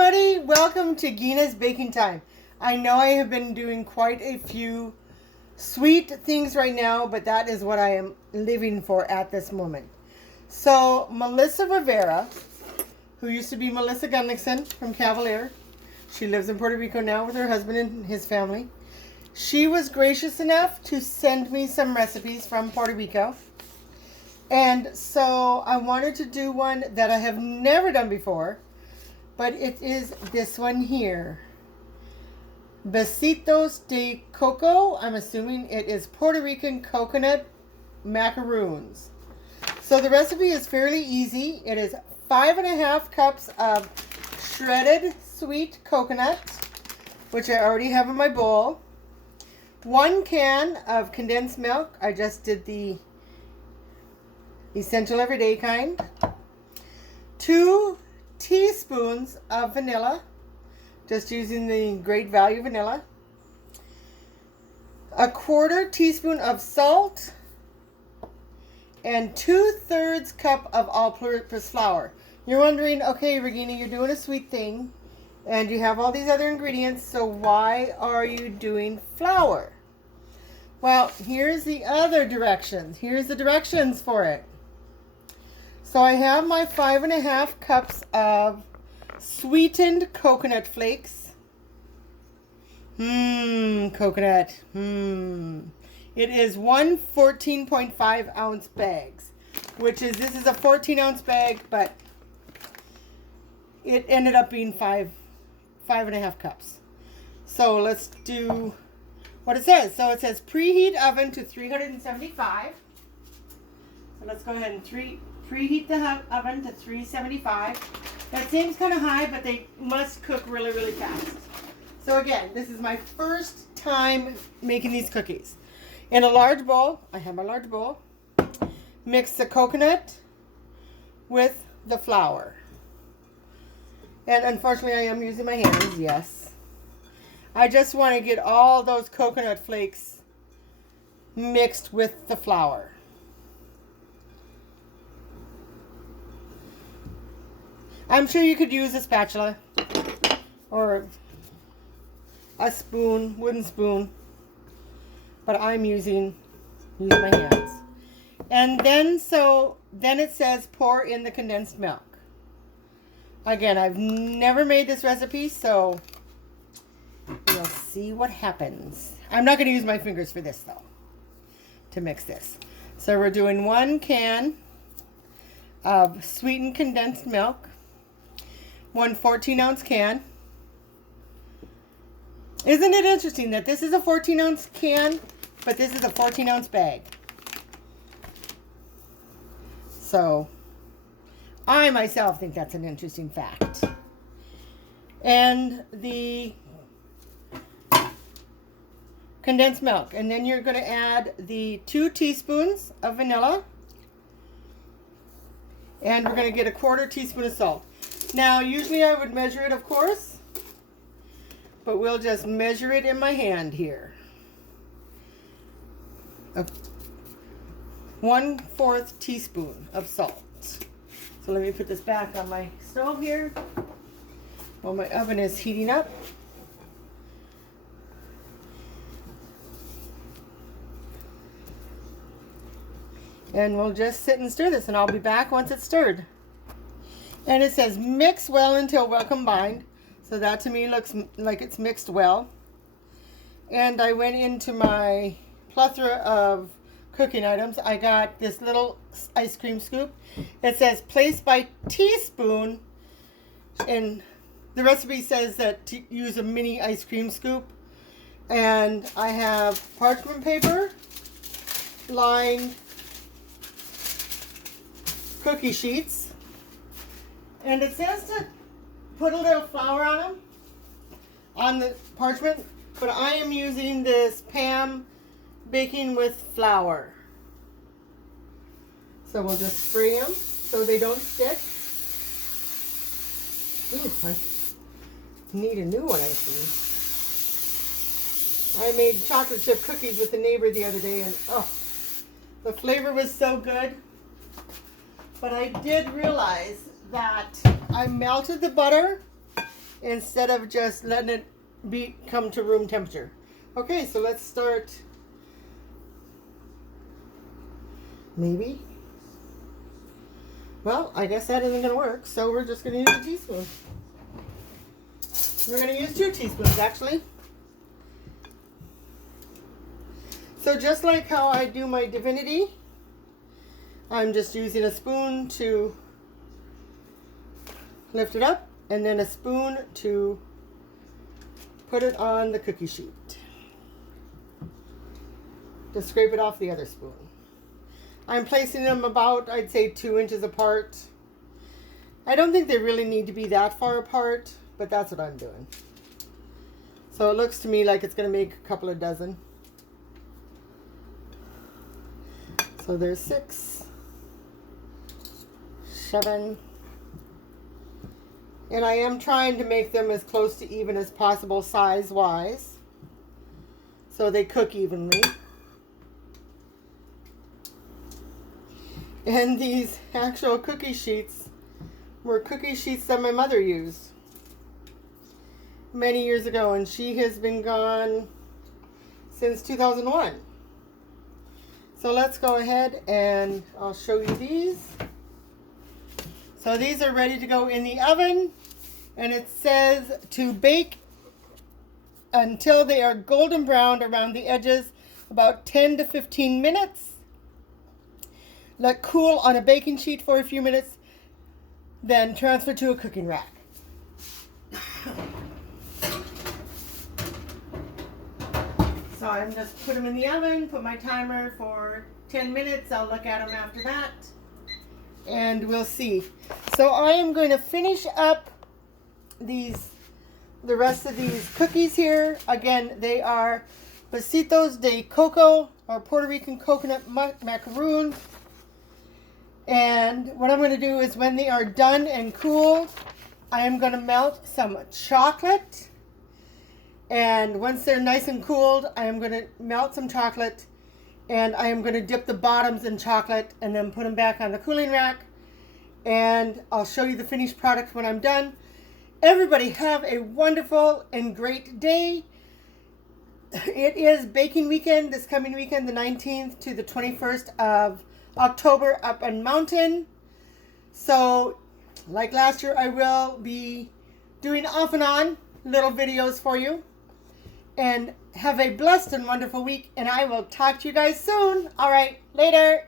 everybody, welcome to Gina's Baking Time. I know I have been doing quite a few sweet things right now, but that is what I am living for at this moment. So Melissa Rivera, who used to be Melissa Gunnickson from Cavalier, she lives in Puerto Rico now with her husband and his family. She was gracious enough to send me some recipes from Puerto Rico. And so I wanted to do one that I have never done before, but it is this one here. Besitos de Coco. I'm assuming it is Puerto Rican coconut macaroons. So the recipe is fairly easy. It is 5.5 cups of shredded sweet coconut, which I already have in my bowl. 1 can of condensed milk. I just did the essential everyday kind. 2 teaspoons of vanilla, just using the great value vanilla. 1/4 teaspoon of salt, and 2/3 cup of all-purpose flour. You're wondering, okay, Regina, you're doing a sweet thing and you have all these other ingredients, so why are you doing flour? Well, here's the other directions. Here's the directions for it. So I have my 5.5 cups of sweetened coconut flakes. Coconut. It is 1 14.5 ounce bags, which is, this is a 14 ounce bag, but it ended up being 5.5 cups. So let's do what it says. So it says preheat oven to 375. So let's go ahead and preheat the oven to 375. That seems kind of high, but they must cook really, really fast. So again, this is my first time making these cookies. In a large bowl, I have my large bowl, mix the coconut with the flour. And unfortunately, I am using my hands, yes. I just want to get all those coconut flakes mixed with the flour. I'm sure you could use a spatula or a spoon, wooden spoon, but I'm using my hands. And then, then it says pour in the condensed milk. Again, I've never made this recipe, so we'll see what happens. I'm not going to use my fingers for this though, to mix this. So we're doing 1 can of sweetened condensed milk. 1 14 ounce can. Isn't it interesting that this is a 14 ounce can, but this is a 14 ounce bag? So I myself think that's an interesting fact. And the condensed milk. And then you're going to add the 2 teaspoons of vanilla. And we're going to get 1/4 teaspoon of salt. Now, usually I would measure it, of course, but we'll just measure it in my hand here. 1/4 teaspoon of salt. So let me put this back on my stove here while my oven is heating up. And we'll just sit and stir this, and I'll be back once it's stirred. And it says mix well until well combined. So that to me looks like it's mixed well. And I went into my plethora of cooking items. I got this little ice cream scoop. It says place by teaspoon. And the recipe says that to use a mini ice cream scoop. And I have parchment paper lined cookie sheets. And it says to put a little flour on them, on the parchment, but I am using this Pam baking with flour. So we'll just spray them so they don't stick. Ooh, I need a new one, I see. I made chocolate chip cookies with the neighbor the other day, and oh, the flavor was so good. But I did realize that I melted the butter instead of just letting it come to room temperature. Okay, so let's start. Maybe. Well, I guess that isn't going to work, so we're just going to use a teaspoon. We're going to use 2 teaspoons, actually. So just like how I do my divinity, I'm just using a spoon to lift it up, and then a spoon to put it on the cookie sheet. To scrape it off the other spoon. I'm placing them about, I'd say, 2 inches apart. I don't think they really need to be that far apart, but that's what I'm doing. So it looks to me like it's going to make a couple of dozen. So there's 6, 7, and I am trying to make them as close to even as possible size-wise, so they cook evenly. And these actual cookie sheets were cookie sheets that my mother used many years ago, and she has been gone since 2001. So let's go ahead and I'll show you these. So these are ready to go in the oven, and it says to bake until they are golden brown around the edges, about 10 to 15 minutes. Let cool on a baking sheet for a few minutes, then transfer to a cooking rack. So I'm just put them in the oven, put my timer for 10 minutes. I'll look at them after that, and we'll see. So I am going to finish up the rest of these cookies here. Again, they are Besitos de Coco, or Puerto Rican coconut macaroons. And what I'm going to do is, when they are done and cooled, I am going to melt some chocolate. And once they're nice and cooled, I am going to melt some chocolate, and I am going to dip the bottoms in chocolate and then put them back on the cooling rack. And I'll show you the finished product when I'm done. Everybody have a wonderful and great day. It is baking weekend this coming weekend, the 19th to the 21st of October up on Mountain. So like last year, I will be doing off and on little videos for you. And have a blessed and wonderful week, and I will talk to you guys soon. All right, later.